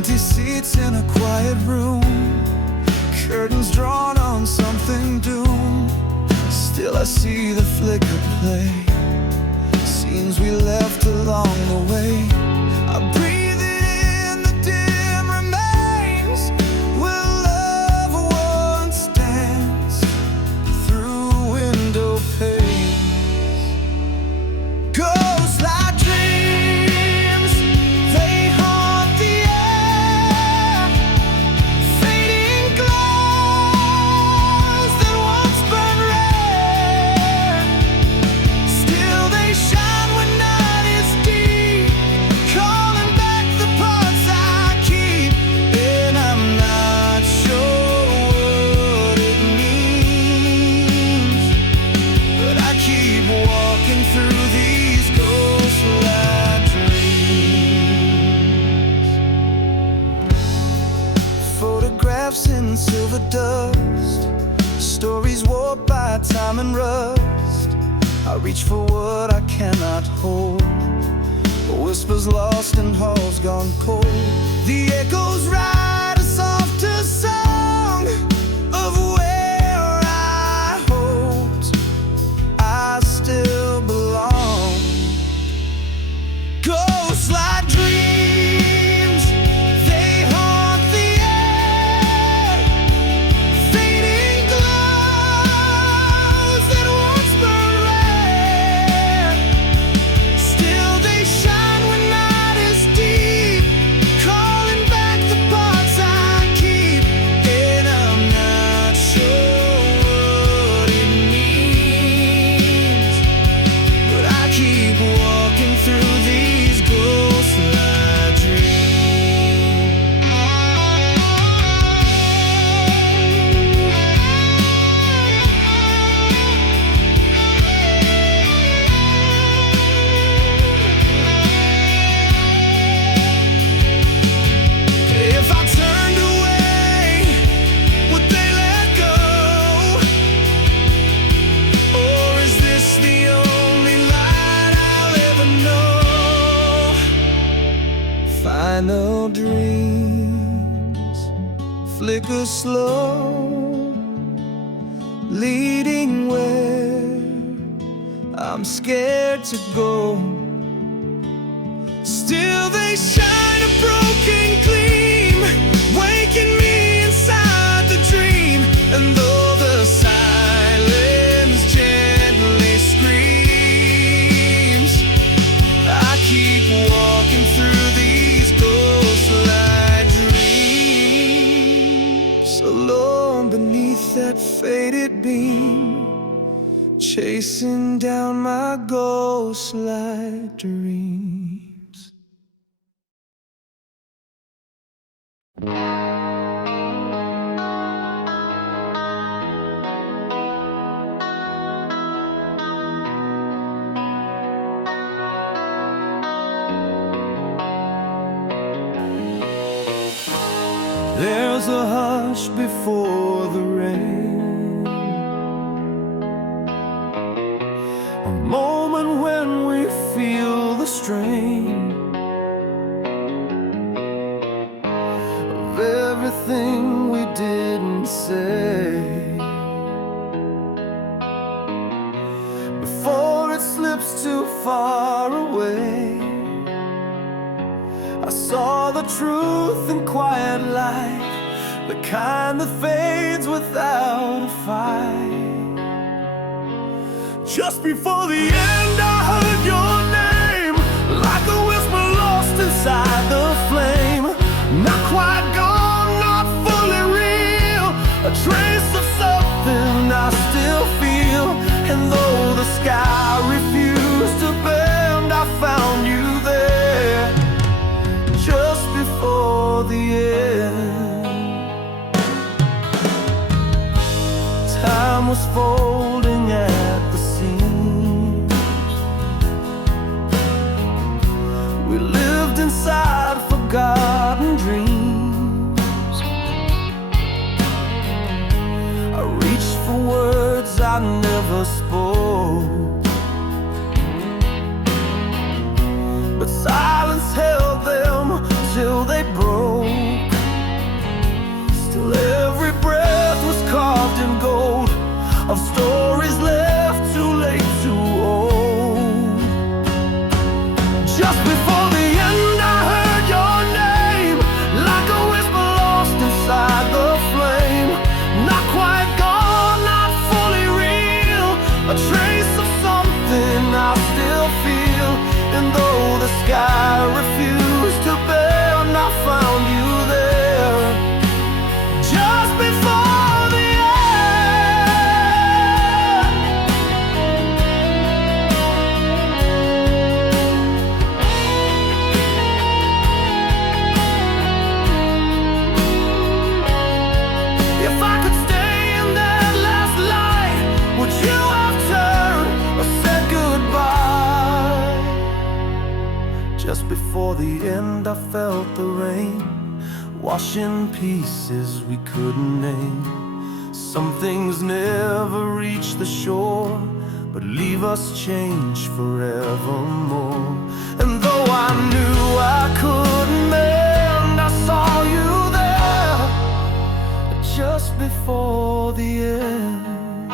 Empty seats in a quiet room, curtains drawn on something doomed. Still I see the flicker play, scenes we left along the way. I breathe it in, the dim remains where love once danced through window panes. Ghostlight dreams, they haunt the air, fading glows that once burned rare. Still they shine when night is deep, calling back the parts I keep. And I'm not sure what it means, but I keep walking through these ghostlight dreams. Photographs in silver dust, stories warped by time and rust. I reach for what I cannot hold, whispers lost in halls gone cold. The echoes write a softer song of where I hoped I still belong. Ghostlight dreams, they haunt the air, fading glows that once burned rare. Still they shine when night is deep, calling back the parts I keep. And I'm not sure what it means, but I keep walking through these ghostlight dreams. If I turned away, would they let go? Or is this the only light I'll ever know? Final dreams flicker slow, leading where I'm scared to go. Still they shine a broken gleam, waking me inside the dream. And though the silence gently screams, I keep walking through these ghostlight dreams. Alone beneath that faded beam, chasing down my ghostlight dreams. There's a hush before the rain, a moment when we feel the strain of everything we didn't say before it slips too far away. I saw the truth in quiet light, the kind that fades without a fight. Just before the end I heard your name, like a whisper lost inside the flame. Not quite gone, not fully real, a trace of something I still feel. And though the sky refused to bend, I found you there, just before the end. Time was folding at the seams, we lived inside forgotten dreams. before the end I felt the rain, washing pieces we couldn't name. Some things never reach the shore, but leave us changed forevermore. And though I knew I couldn't mend, I saw you there just before the end.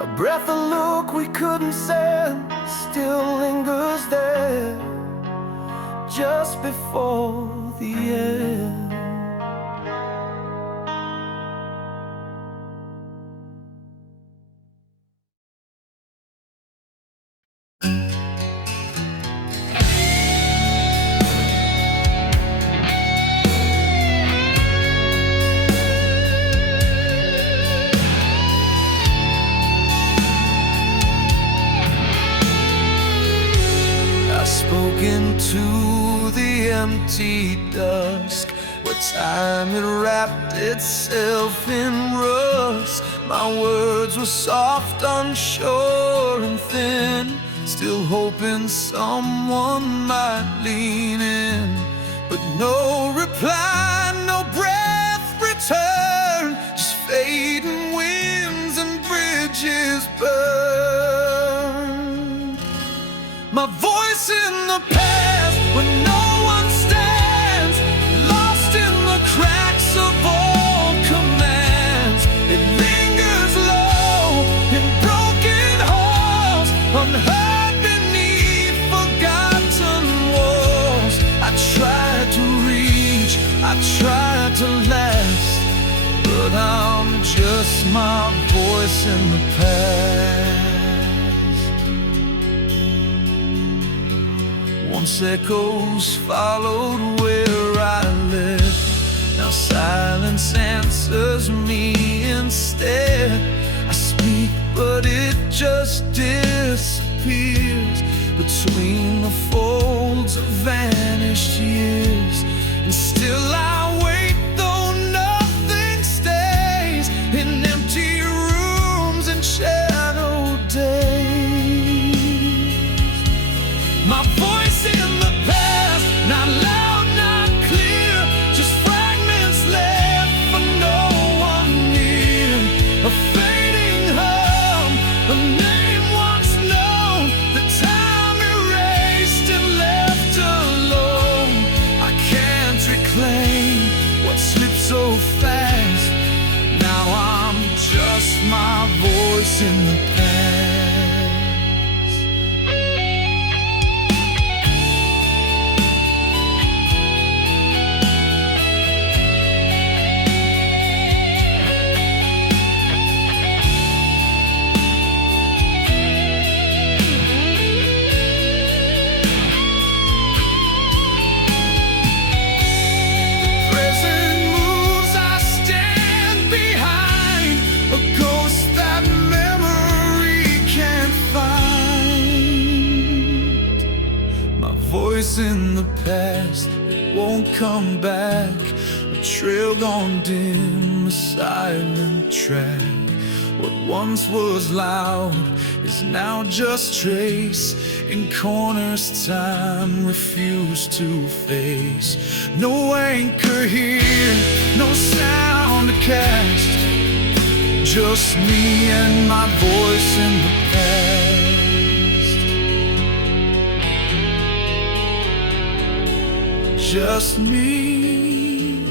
A breath, a look we couldn't send, still lingers there just before the end. Into the empty dusk, where time had wrapped itself in rust. My words were soft, unsure and thin, still hoping someone might lean in. But no reply, no breath returned, just fading winds and bridges burned. My voice in the past, when no one stands, lost in the cracks of old commands. It lingers low in broken halls, unheard beneath forgotten walls. I tried to reach, I tried to last, but I'm just my voice in the past. Once echoes followed where I lived, now silence answers me instead. I speak, but it just disappears between the folds of vanished years. And still I wait, though nothing stays, in empty rooms and shadowed days. My voice in the past, not loud, not clear, just fragments left for no one near. A fading hum, a name once known, the time erased and left alone. I can't reclaim what slipped so fast. Now I'm just my voice in the past. Voice in the past, it won't come back. A trail gone dim, a silent track. What once was loud is now just trace. In corners time refused to face. No anchor here, no sound to cast, just me and my voice in the past. Just me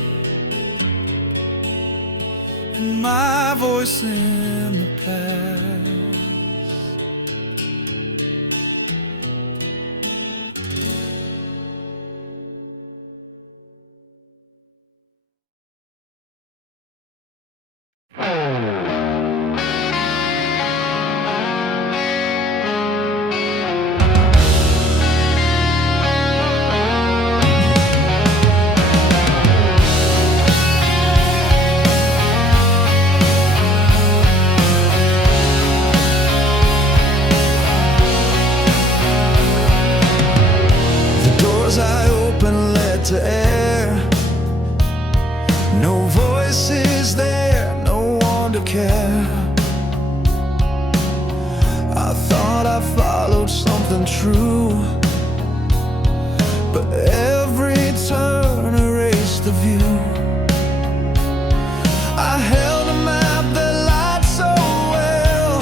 and my voice in the past. To air, no voices there, no one to care. I thought I followed something true, but every turn erased the view. I held a map that lied so well,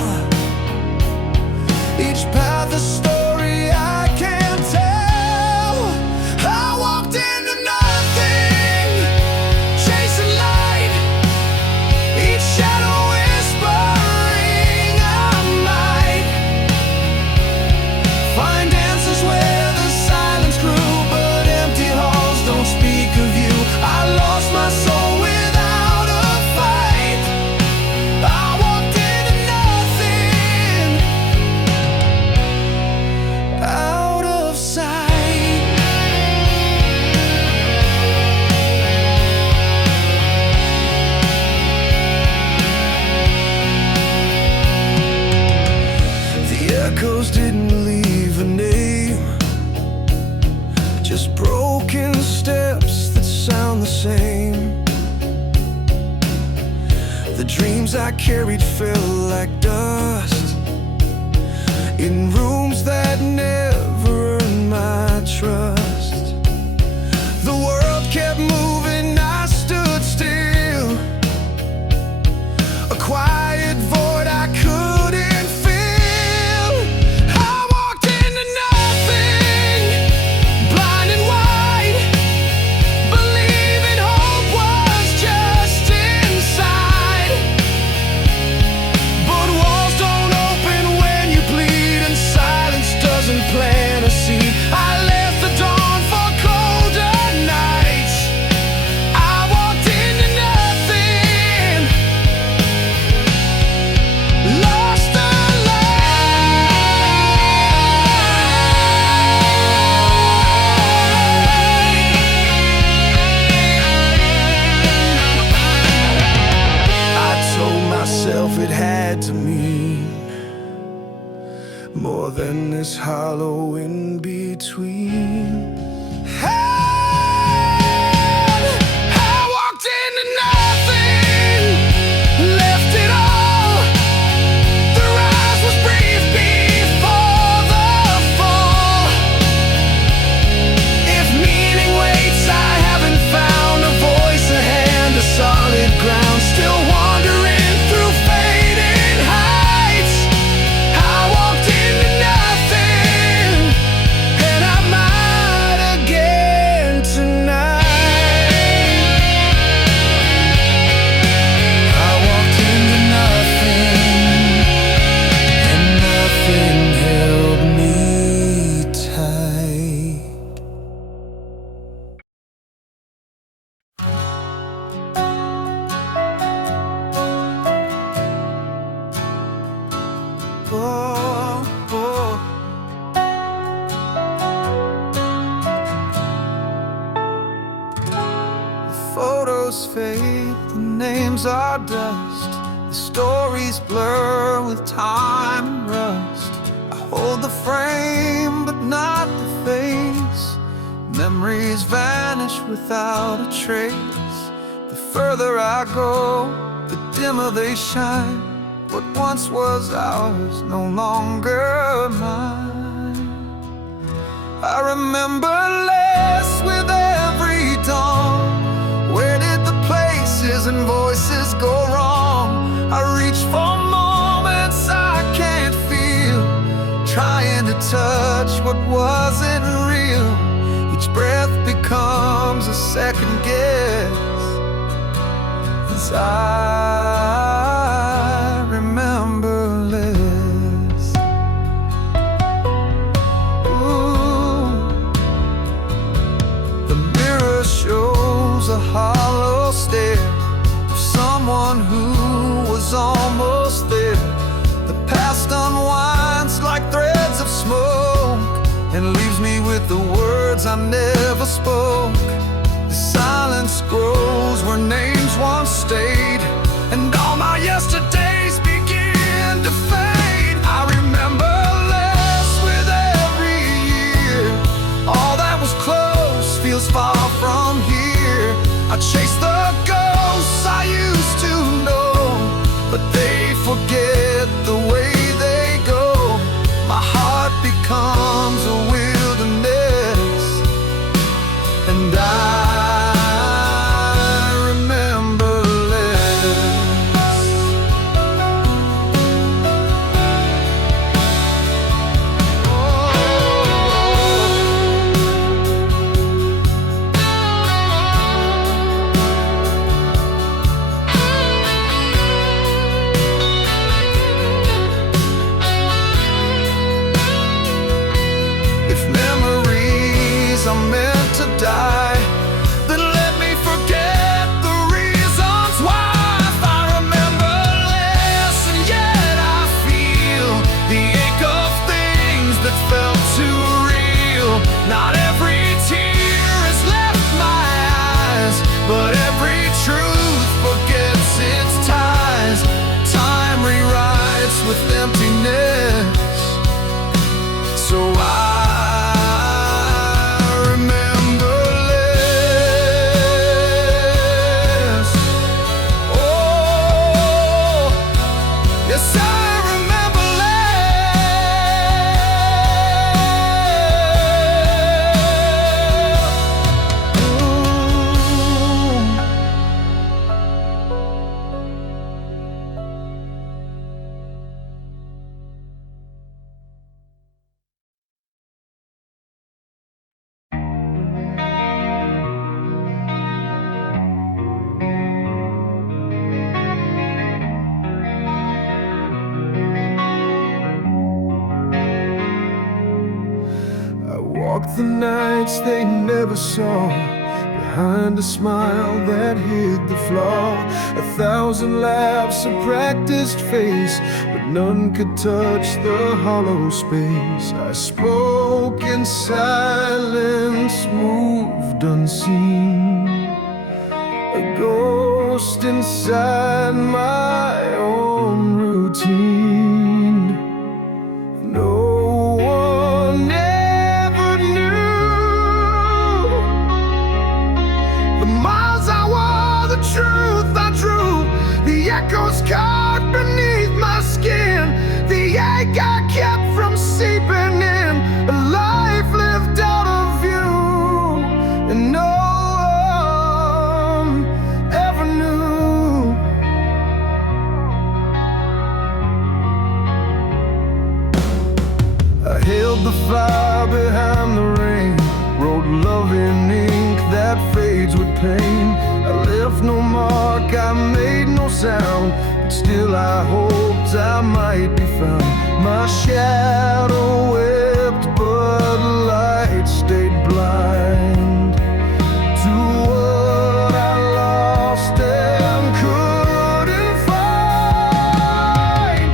each path a story I can't tell. I walked into nothing, chasing light, each shadow whispering I might find answers where the silence grew, but empty halls don't speak of you. I lost my soul without a fight. I walked into nothing, out of sight. The echoes didn't leave a name, just broken steps that sound the same. The dreams I carried fell like dust in rooms that never earned my trust. The world kept moving, I stood still, a quiet void I couldn't fill. I walked into nothing, blind and wide, believing hope was just inside. But walls don't open when you plead, and silence doesn't plant a seed. I left the dawn for colder nights. I walked into nothing, lost the I told myself it had to mean more than this hollow in between. I walked into nothing, left it all. The rise was brief before the fall. If meaning waits, I haven't found a voice, a hand, a solid ground. Still wandering through fading heights. I walked into nothing, and I might again tonight. I walked into nothing, and nothing held me tight. Oh, oh. The photos fade, the names are dust, the stories blur with time and rust. I hold the frame but not the face. Memories vanish without a trace. The further I go, the dimmer they shine. What once was ours, no longer mine. I remember less with every dawn. Where did the places and voices go wrong? I reach for moments I can't feel, trying to touch what wasn't real. Each breath becomes a second guess as I remember less. Ooh. The mirror shows a hollow stare of someone who was almost there. The past unwinds like threads of smoke and leaves me with the words I never spoke. The silence grows where names once stayed, and all my yesterdays begin to fade. I remember less with every year. All that was close feels far from here. I chase the ghosts I used to know, but they forget the way they go. My heart becomes a wilderness to die, then let me forget the reasons why. If I remember less, and yet I feel the ache of things that felt too real. Not every tear has left my eyes, but every truth forgets its ties. Time rewrites with emptiness, so I remember less. Oh, yes, I remember walked the nights they never saw, behind a smile that hid the flaw. 1,000 laughs, a practiced face, but none could touch the hollow space. I spoke in silence, moved unseen, a ghost inside my own routine. No one ever knew the miles I wore, the truth I drew, the echoes caught beneath my skin, the ache I kept from seeping in, a life lived out of view, and no one ever knew. I held the fire behind the rain, wrote love in ink that fades with pain. I left no mark, I made no sound, but still I hoped I might be found. My shadow wept, but light stayed blind to what I lost and couldn't find.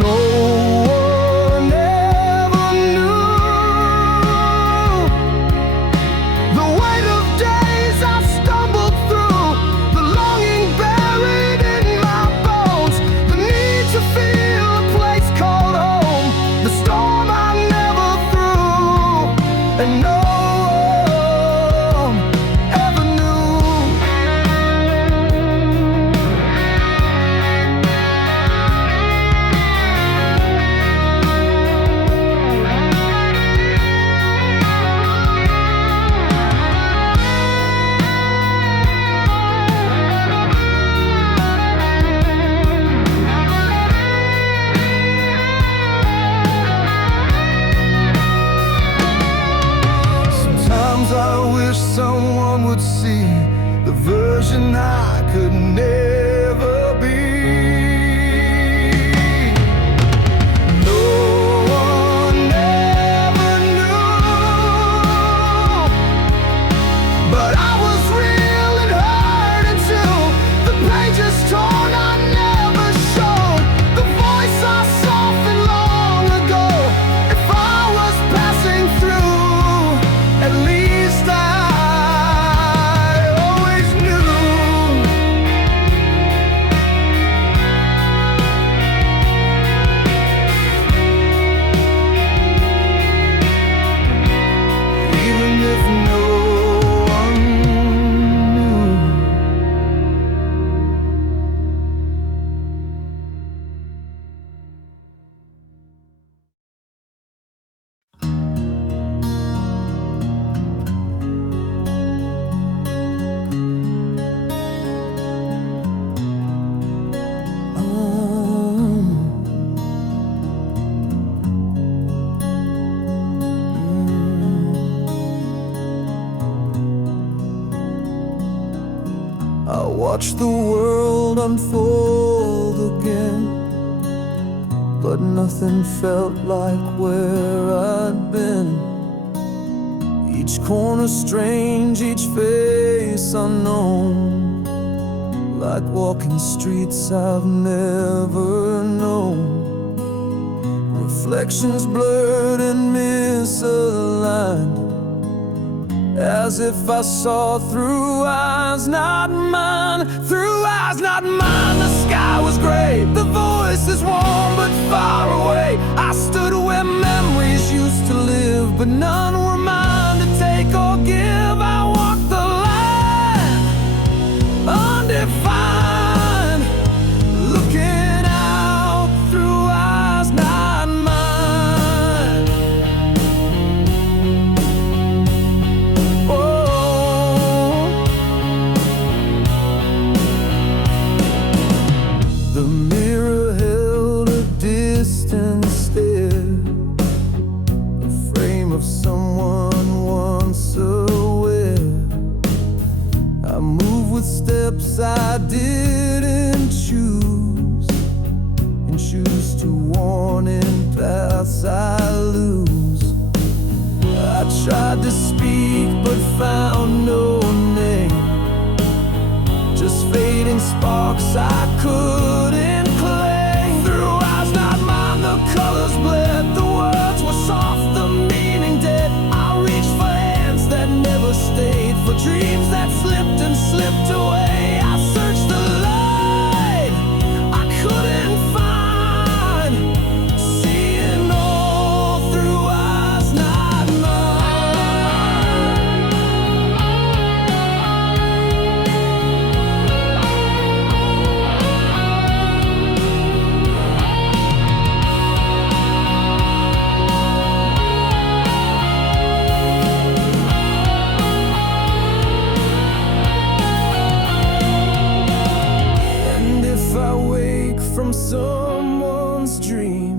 No one ever knew the weight of days I stumbled through, the longing buried in my bones, the need to feel a place called home, the storm I never threw, and no one ever knew. Sometimes I wish someone would see the version I could never be. No one ever knew, but I was real and hurt until the pages torn I never showed, the voice I softened long ago. If I was passing through, at least I always knew. Even if no one knew. I watched the world unfold again, but nothing felt like where I'd been. Each corner strange, each face unknown, like walking streets I've never known. Reflections blurred and misaligned, as if I saw through eyes not mine. Through eyes not mine. The sky was gray, the voices warm but far away. I stood where memories used to live, but none were mine to take or give. I walked the line, undefined, looking out through eyes not mine. Oh, the mirror held a distant stare, the frame of someone once aware. I move with steps I didn't choose, and choose to warn in paths I lose. I tried to speak but found no name, just fading sparks I couldn't claim. Through eyes not mine, the colors bled, the words were soft, the meaning dead. I reached for hands that never stayed, for dreams that slipped and slipped away. I searched the light I couldn't find, seeing all through eyes not mine. And if I wake from someone's dream,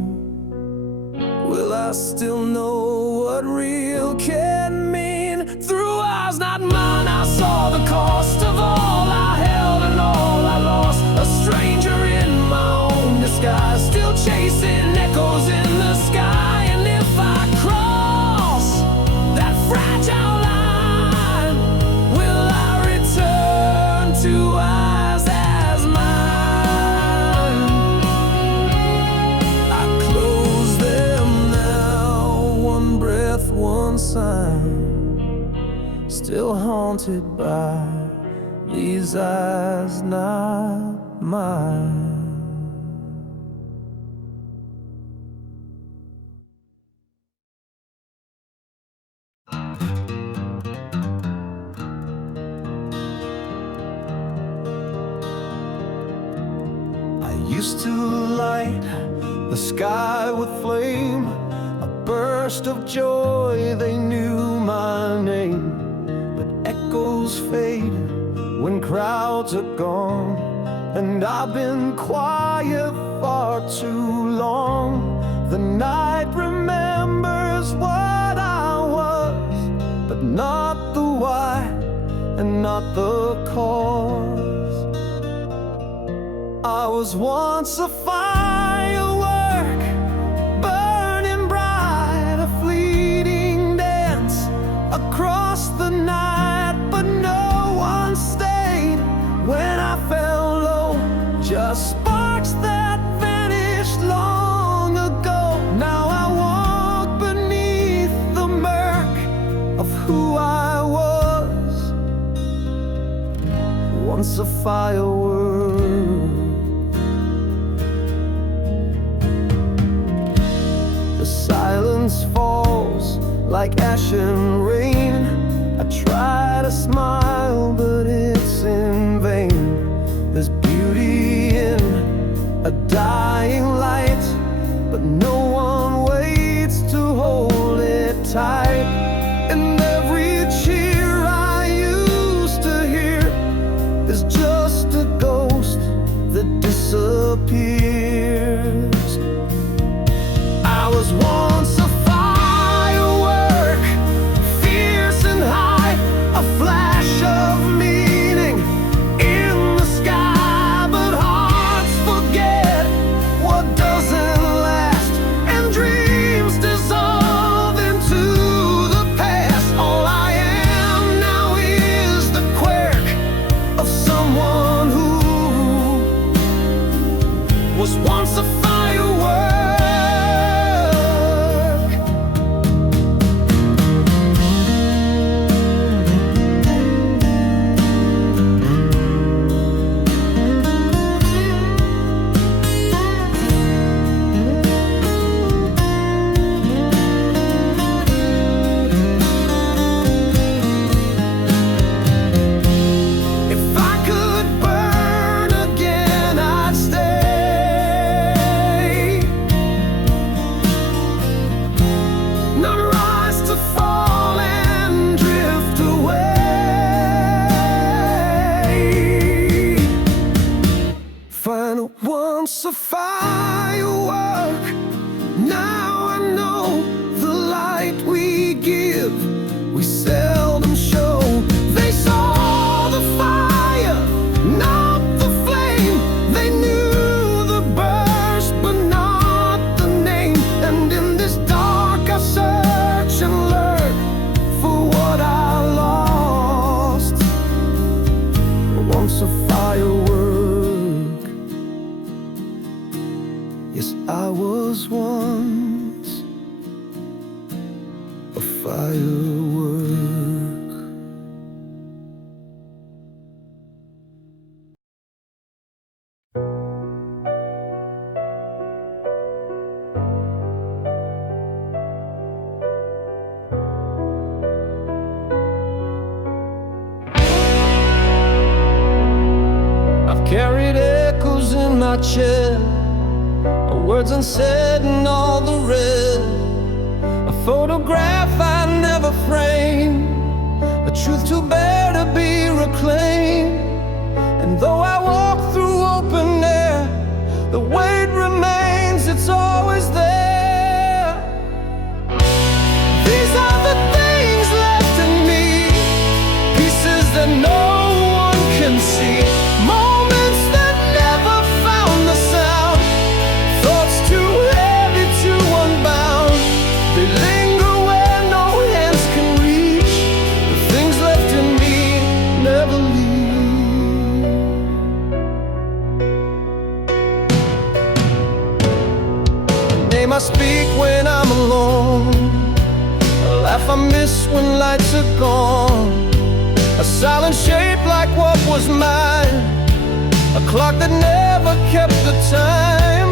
will I still know what real can mean? Through eyes not mine, I saw the cost of all I held and all I lost. A stranger in my own disguise, still chasing echoes in the sky. And if I cross that fragile line, will I return to eyes as mine? I close them now, one breath, one sign, still haunted by these eyes not mine. I used to light the sky with flame, a burst of joy, they knew my name. But echoes fade when crowds are gone, and I've been quiet far too long. The night remembers what I was, but not the why and not the cause. I was once a firework, burning bright, a fleeting dance across the night, but no one stayed when I fell low. Just sparks that vanished long ago. Now I walk beneath the murk of who I was, once a firework. The silence falls like ashen rain. I try to smile, but it's in vain. There's beauty in a dying light, but no one waits to hold it tight. And every cheer I used to hear is just a ghost that disappears. I was once a firework, fierce and high, a flash of carried echoes in my chest, words unsaid and all the rest. A photograph I never framed, a truth too bare to be reclaimed. And though I walk through open air, the weight remains, it's always there. These are the things left in me, pieces that no one can see, moments that never found the sound, thoughts too heavy to unbound. They linger where no hands can reach, the things left in me never leave. A name I speak when I'm alone, a laugh I miss when lights are gone, a silent shape like what was mine, a clock that never kept the time.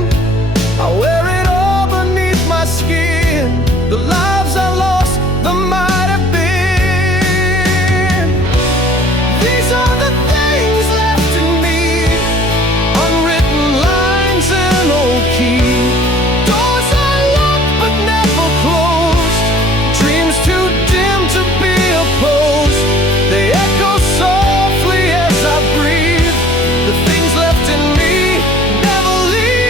I wear it all beneath my skin, the lives I lost, the might have been. These are the things left in me, unwritten lines in old key, doors unlocked but never closed, dreams too dim to be opposed. They echo softly as I breathe, the things left in me never leave.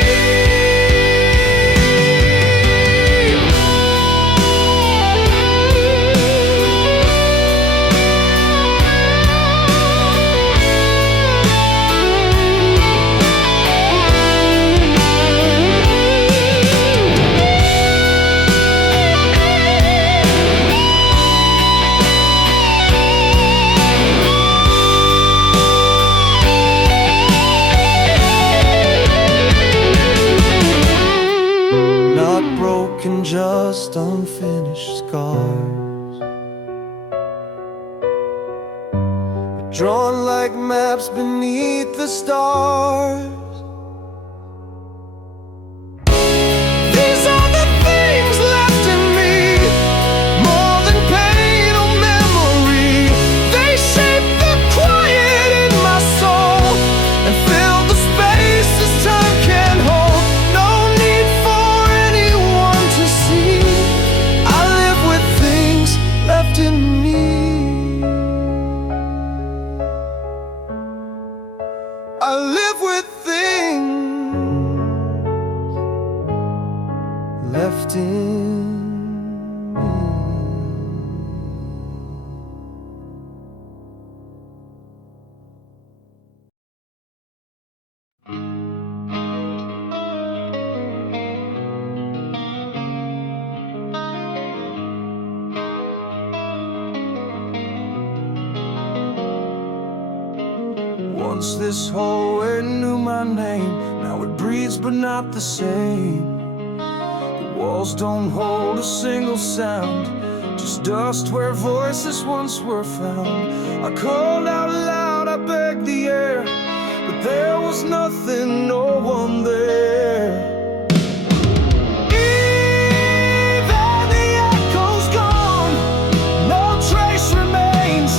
Not broken, just unfinished scars, drawn like maps beneath the stars. These are the things left in me, more than pain or memory. They shape the quiet in my soul and fill the spaces time can hold. No need for anyone to see, I live with things left in me. I live with things left in me. Once this hallway knew my name, now it breathes but not the same. The walls don't hold a single sound, just dust where voices once were found. I called out loud, I begged the air, but there was nothing, no one there. Even the echo's gone, no trace remains,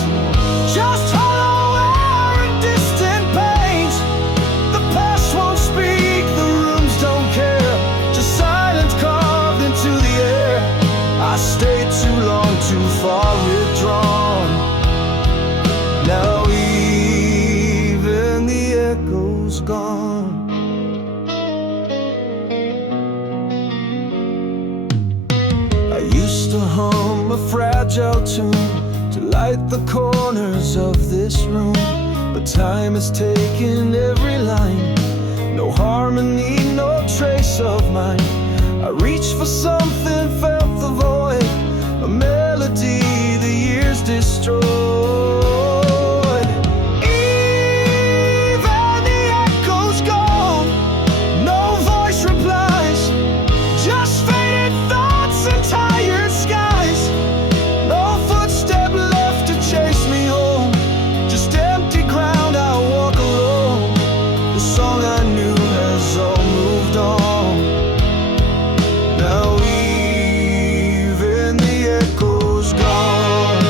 just hollow air and distant pains. The past won't speak, the rooms don't care, just silence carved into the air. I stayed too long, too far withdrawn. Now even the echo's gone. I used to hum a fragile tune to light the corners of this room, but time has taken every line, no harmony, no trace of mine. I reached for something, felt the void, a melody the years destroyed. Even the echo's gone, no voice replies, just faded thoughts and tired skies. No footstep left to chase me home, just empty ground, I walk alone. The song I knew has all moved on. Now even the echo's gone.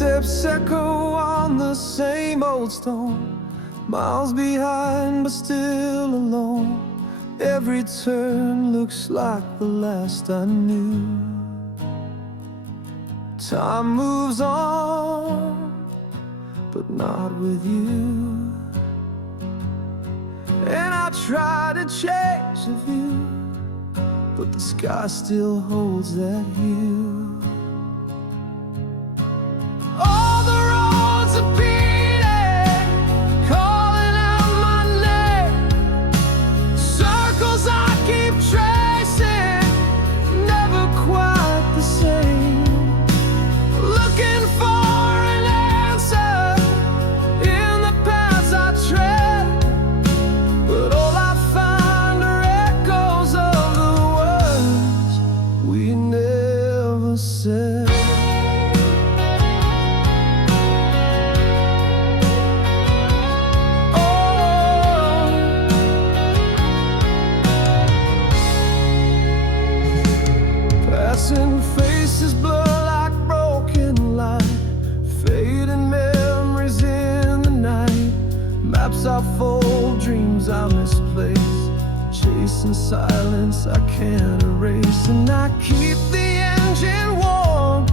footsteps echo on the same old stone, miles behind but still alone. Every turn looks like the last I knew. Time moves on, but not with you. And I try to change the view, but the sky still holds that hue. All the roads are beating, calling out my name. Circles I keep tracing, never quite the same. Looking for an answer in the paths I tread, but all I find are echoes of the words we never said. Passing faces blur like broken light, fading memories in the night. Maps I fold, dreams I misplace, chasing silence I can't erase. And I keep the engine warm,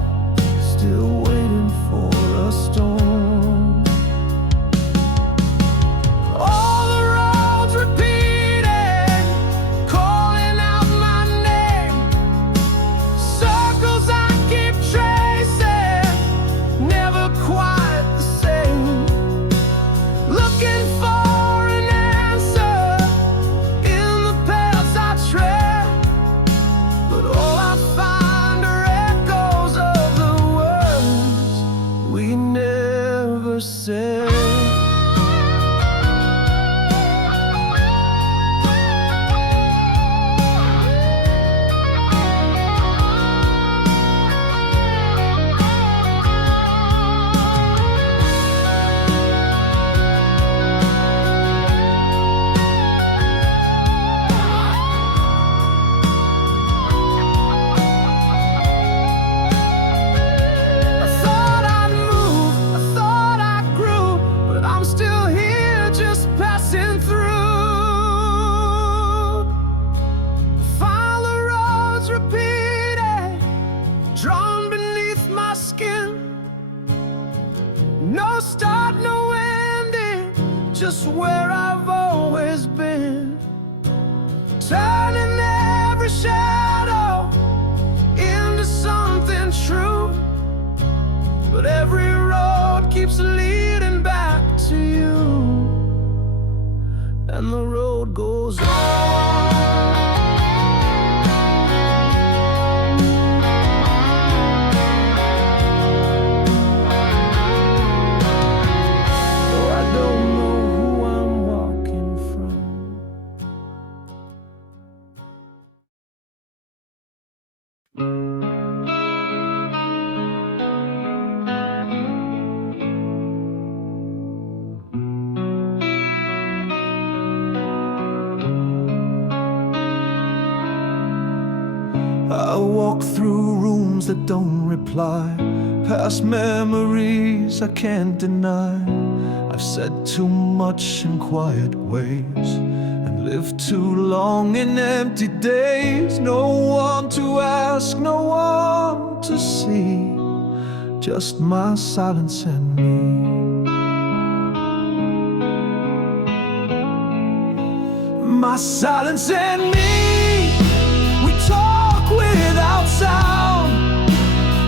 still waiting for a storm. All the roads repeating, calling out my name. Circles I keep tracing, never quite the same. Looking for an answer in the paths I tread, but all I find are echoes of the words we never said. I thought I'd move, I thought I grew, but I'm still here just passing through. Find the roads repeating, drawn beneath my skin. No start, no ending, just where I've always been. Turning every shadow into something true, but every road keeps leading back to you, and the road goes on. Though I don't know who I'm walking from. I walk through rooms that don't reply, past memories I can't deny. I've said too much in quiet ways, and lived too long in empty days. No one to ask, no one to see, just my silence and me. My silence and me. We talk without sound,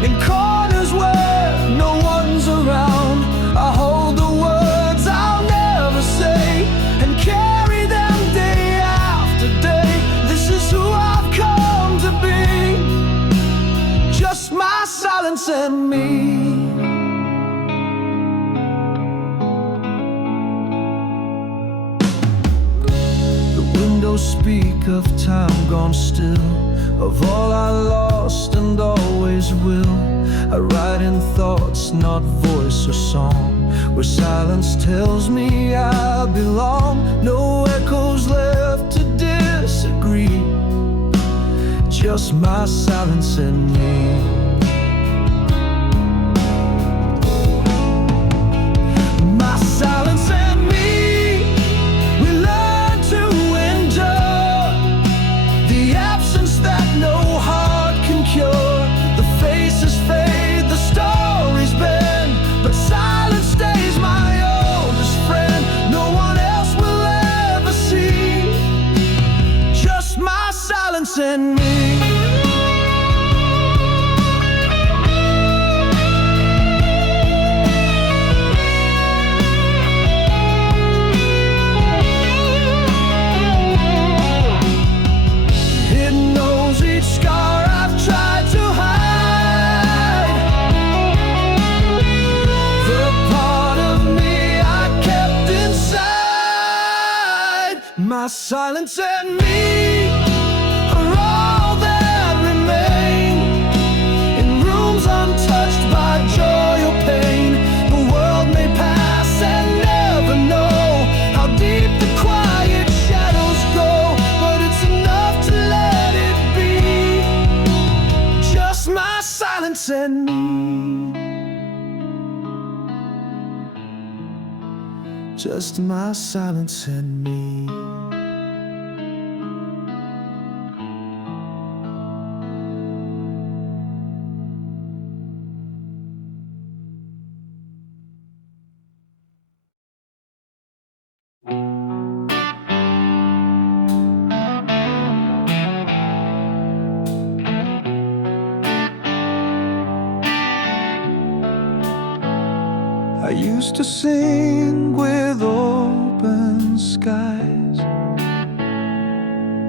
in corners where no one's around. I hold the words I'll never say, and carry them day after day. This is who I've come to be, just my silence and me. Windows speak of time gone still, of all I lost and always will. I write in thoughts, not voice or song, where silence tells me I belong. No echoes left to disagree, just my silence and me. silence and me are all that remain in rooms untouched by joy or pain. The world may pass and never know how deep the quiet shadows go, but it's enough to let it be. Just my silence and me. Just my silence and me. I used to sing with open skies.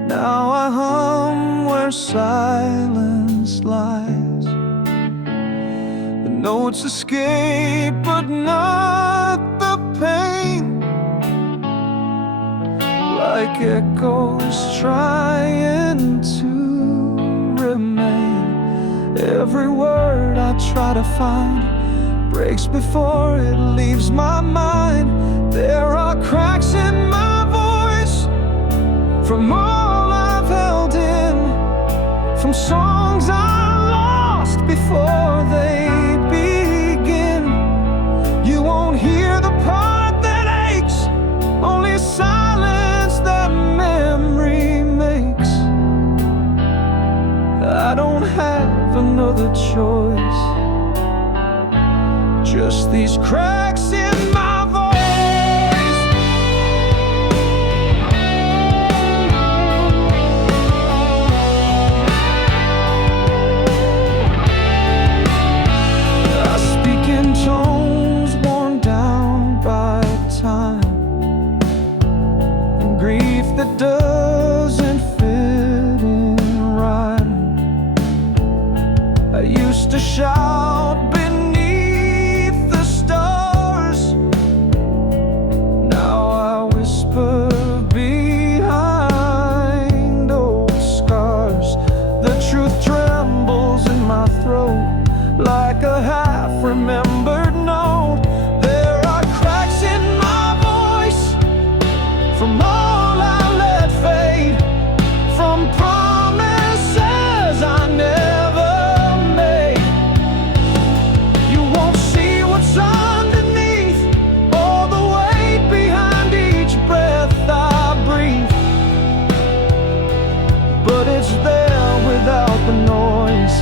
Now I hum where silence lies. The notes escape, but not the pain. Like echoes trying to remain. Every word I try to find breaks before it leaves my mind. There are cracks in my voice from all I've held in, from songs I lost before they begin. You won't hear the part that aches, only silence that memory makes. I don't have another choice, just these cracks in my voice. I speak in tones worn down by time, and grief that doesn't fit in rhyme. I used to shout behind old scars. The truth trembles in my throat like a half-remembered note. There are cracks in my voice from all I let fade, from promises I never made. You won't see what's underneath, all the weight behind each breath I breathe. But it's there without the noise,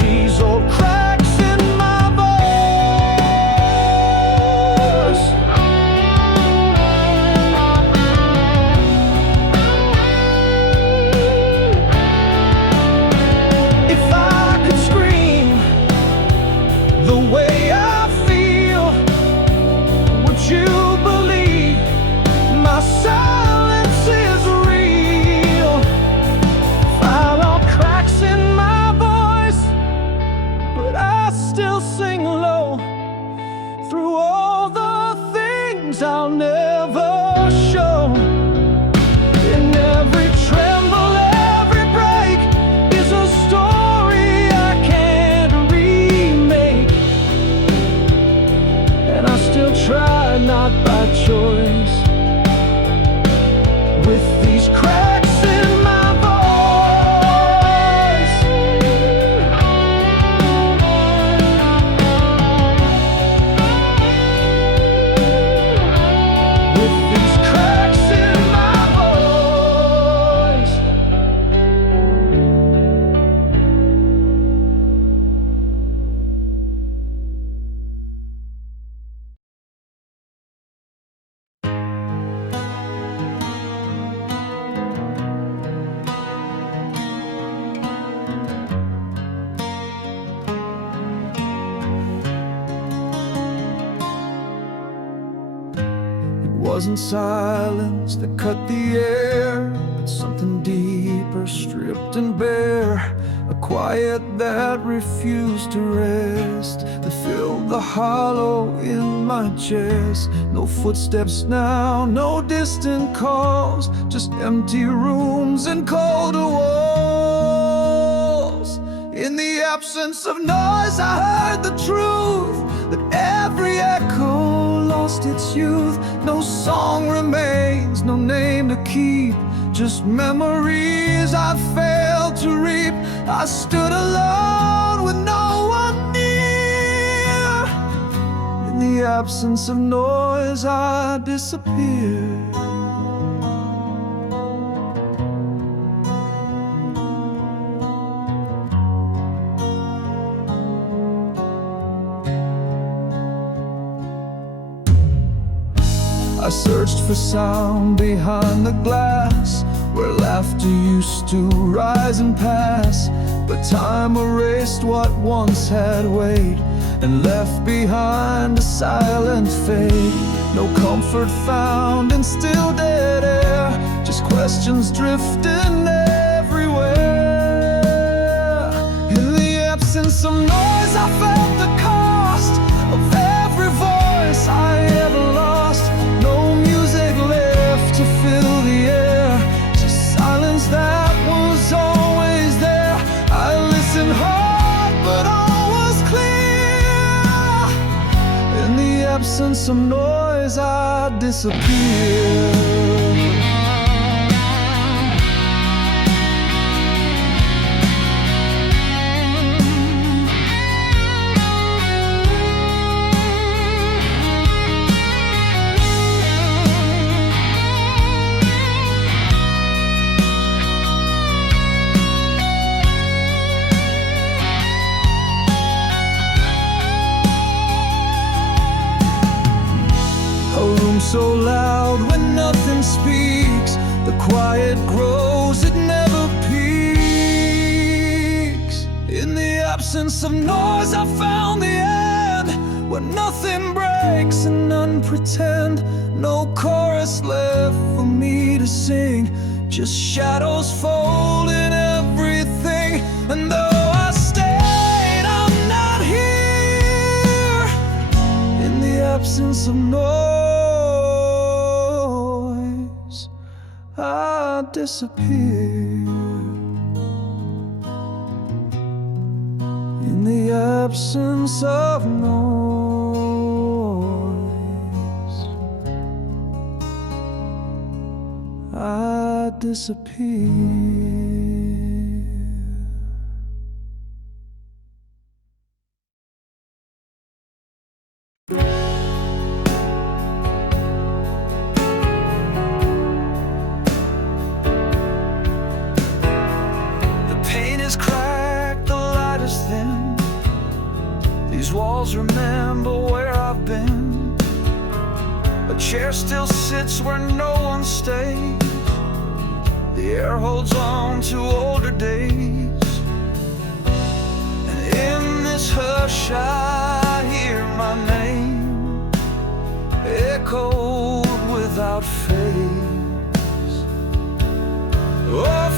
these old cracks in my voice. If I could scream the way I feel, would you believe my silence is real? Find all cracks in my voice, but I still sing low through all the things I'll never show. In every tremble, every break is a story I can't remake. And I still try, not by choice, with these cracks in my voice. With these cracks in my voice. It wasn't silence that cut the air, something deeper, stripped and bare. A quiet that refused to rest, that filled the hollow in my chest. No footsteps now, no distant calls, just empty rooms and colder walls. In the absence of noise I heard the truth, that every echo lost its youth. No song remains, no name to keep, just memories I failed to reap. I stood alone with no one near. In the absence of noise I disappeared. I searched for sound behind the glass, where laughter used to rise and pass. But time erased what once had weight, and left behind a silent fate. No comfort found in still dead air, just questions drifting everywhere. In the absence of noise I felt the cost of every voice I ever lost. No music left to fill the air, just silence that was always there. I listened hard, but all was clear. In the absence of noise I disappeared. So loud when nothing speaks, the quiet grows, it never peaks. In the absence of noise I found the end, where nothing breaks and none pretend. No chorus left for me to sing, just shadows folding everything. And though I stayed, I'm not here. In the absence of noise I disappear. In the absence of noise I disappear. These walls remember where I've been. A chair still sits where no one stays. The air holds on to older days. And in this hush I hear my name echoed without phase. Oh,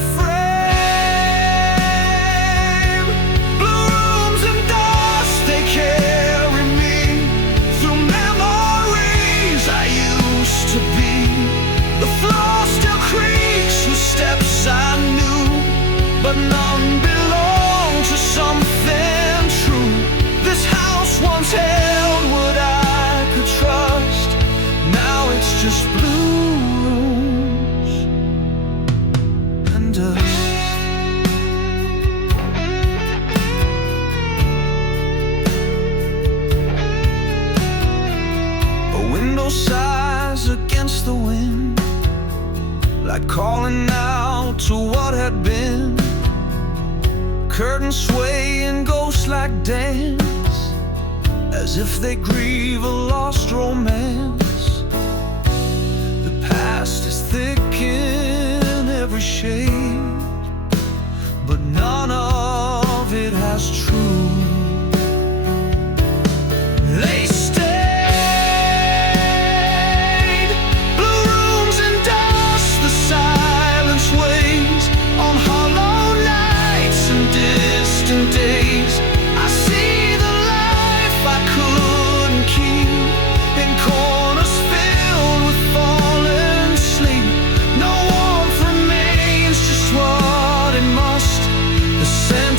but none belong to something true. This house once held what I could trust. Now it's just blue rooms and dust. A window sighs against the wind, like calling out to what had been. Curtains sway in ghost-like dance, as if they grieve a lost romance. The past is thick in every shade, but none of it has truth. They stayed, blue rooms and dust, the silence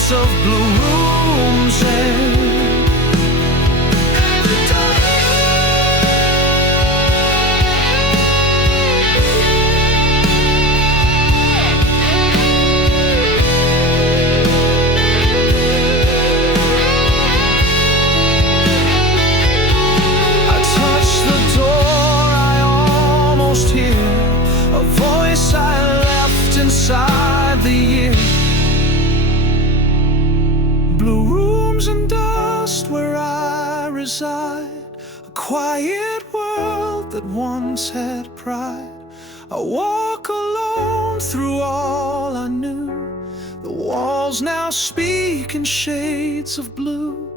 scents of blue rooms inside the year. Blue rooms and dust where I reside, a quiet world that once had pride. I walk alone through all I knew. The walls now speak in shades of blue,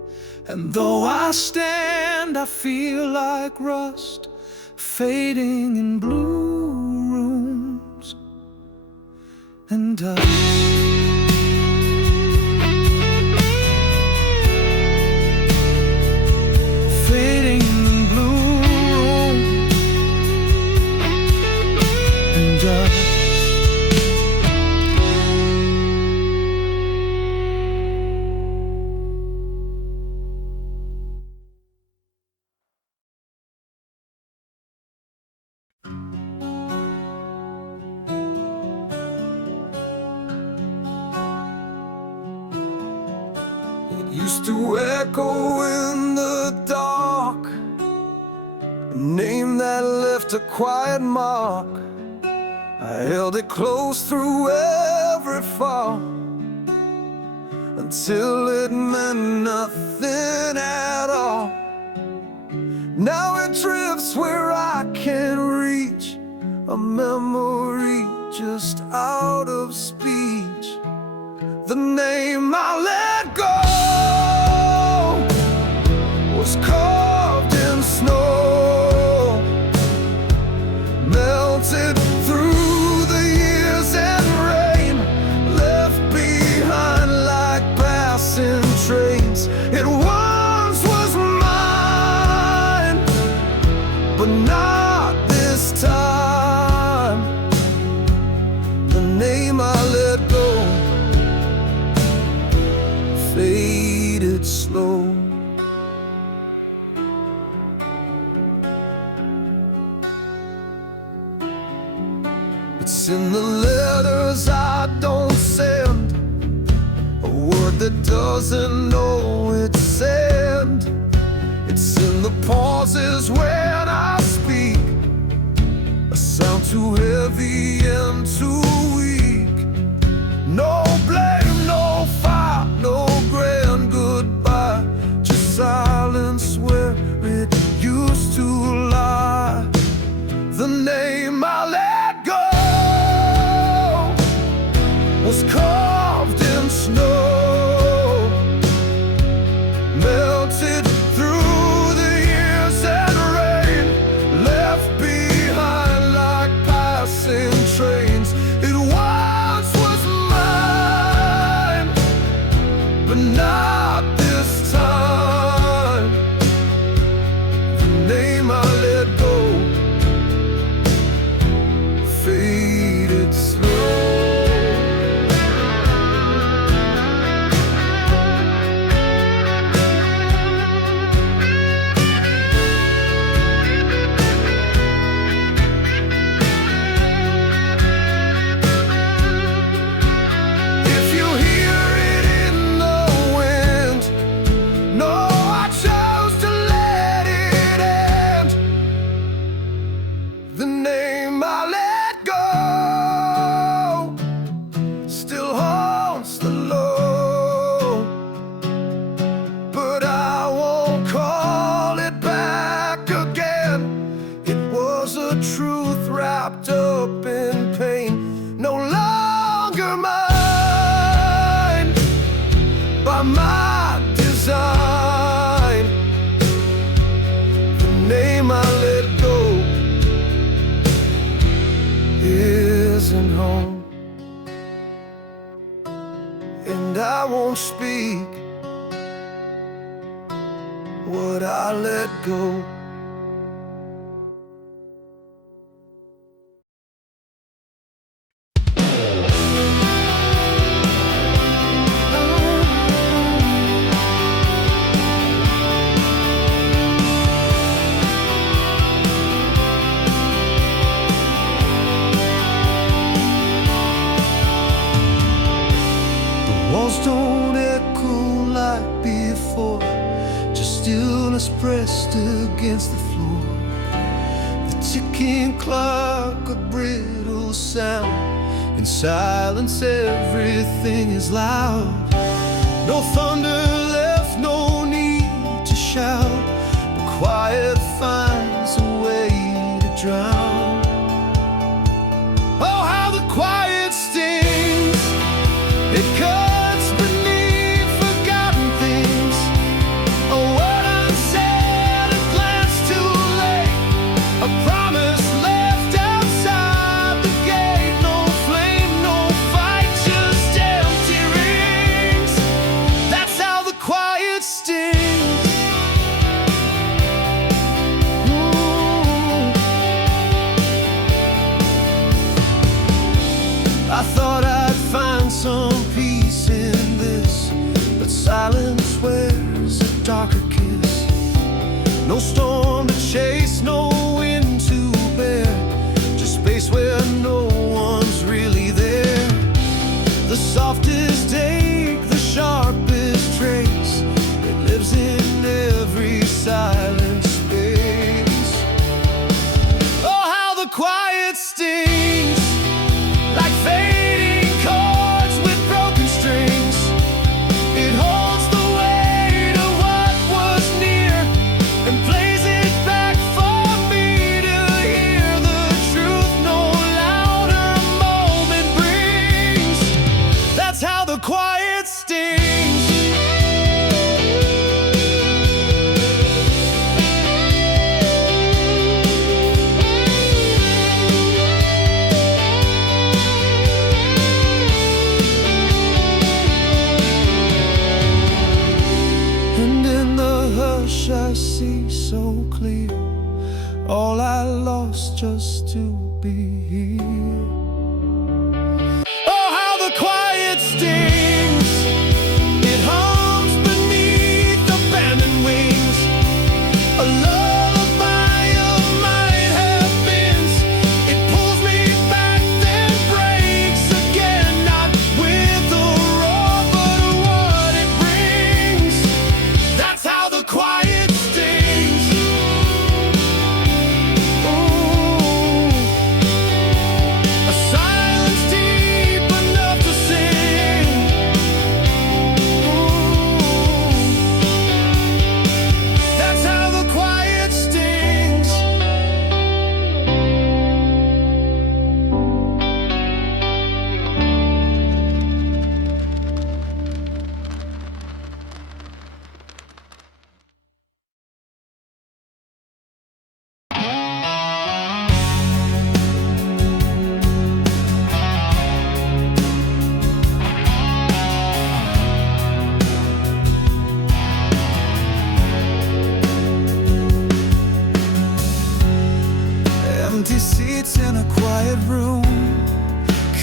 and though I stand, I feel like rust fading in blue rooms and dust. Fading in blue rooms and dust. Used to echo in the dark, a name that left a quiet mark. I held it close through every fall, until it meant nothing at all. Now it drifts where I can't reach, a memory just out of speech. The name I let go was carved in snow, melted through the years and rain, left behind like passing trains. It once was mine, but not this time. The name I let go faded slow. It's in the letters I don't send, a word that doesn't know its send. It's in the pauses when I speak, a sound too heavy and too weak. No blame, no fight, no grand goodbye, just silence where it used to lie. The name I let go was carved in snow, melted through the years and rain, left behind like passing trains. It once was mine, but not this time. The name I let go faded slow. If you hear it in the wind, no, I chose to let it end. The name I let go still haunts the low, but I won't call it back again. It was a truth wrapped up in pain, no longer mine by my design. The name I let go isn't home, and I won't speak what I let go. Walls don't echo like before, just stillness pressed against the floor. The ticking clock, a brittle sound. In silence everything is loud. No thunder left, no need to shout, but quiet finds a way to drown. Oh, how the quiet stings! It cuts beneath forgotten things. A word unsaid, a glance too late, a promise left outside the gate. No flame, no fight, just empty rings. That's how the quiet stings. Ooh. I thought I'd find some peace in this, but silence wears a darker kiss. No storm to chase, no wind to bear, just space where no one's really there. The softest ache, the sharpest trace, it lives in every silent space. Oh, how the quiet stings, like fading chords with broken strings. It holds the weight of what was near and plays it back for me to hear. The truth no louder moment brings. That's how the quiet stings. And in the hush I see so clear all I lost just to be here. Oh, how the quiet stings! It hums beneath abandoned wings, a lullaby of might have been. It pulls me back, then breaks again, not with a roar, but what it brings. That's how the quiet stings. Ooh. A silence deep enough to sing. Ooh. That's how the quiet stings. Empty seats in a quiet room,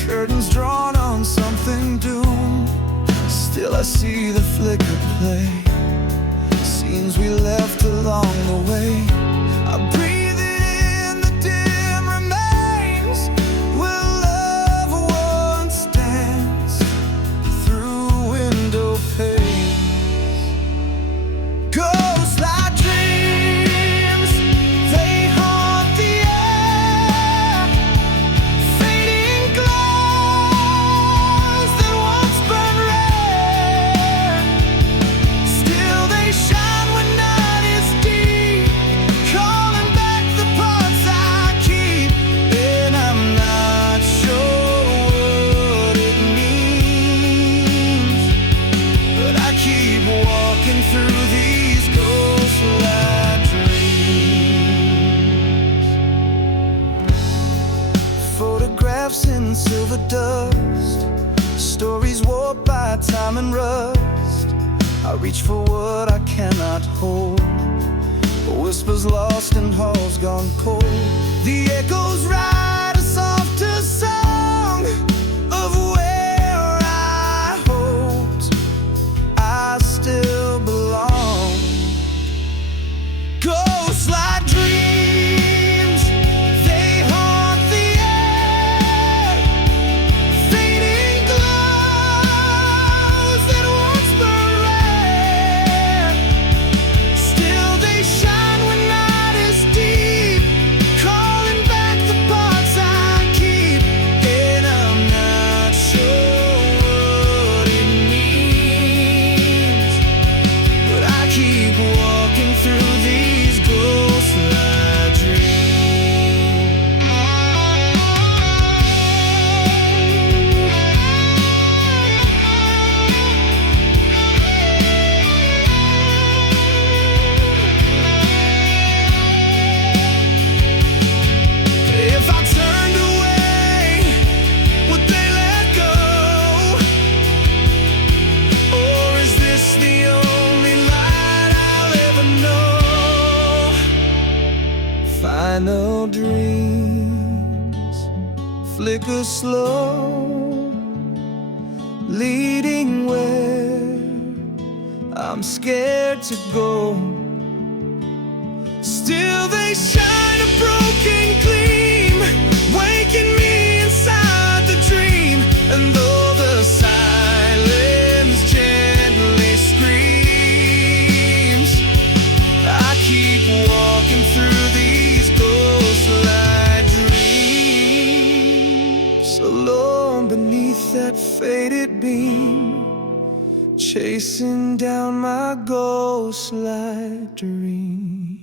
curtains drawn on something doomed. Still I see the flicker play, scenes we left along the way. I breathe it in, the dim remains where love once danced through window panes. Ghostlight dreams, they haunt the air, fading glows that once burned red. Still they shine when night is deep, calling back the parts I keep. And I'm not sure what it means, but I keep walking through these ghostlight dreams. Photographs in silver dust, stories warped by time and rust. I reach for what I cannot hold, whispers lost in halls gone cold. The echoes ride a softer song of where I hoped I still belong. Ghostlight dreams, they haunt the air, fading glows final dreams flicker slow, leading where I'm scared to go. Still they shine a broken gleam, waking me inside the dream. And though the silence gently screams, I keep walking through these ghostlight dreams, alone beneath that faded beam, chasing down my ghostlight dream.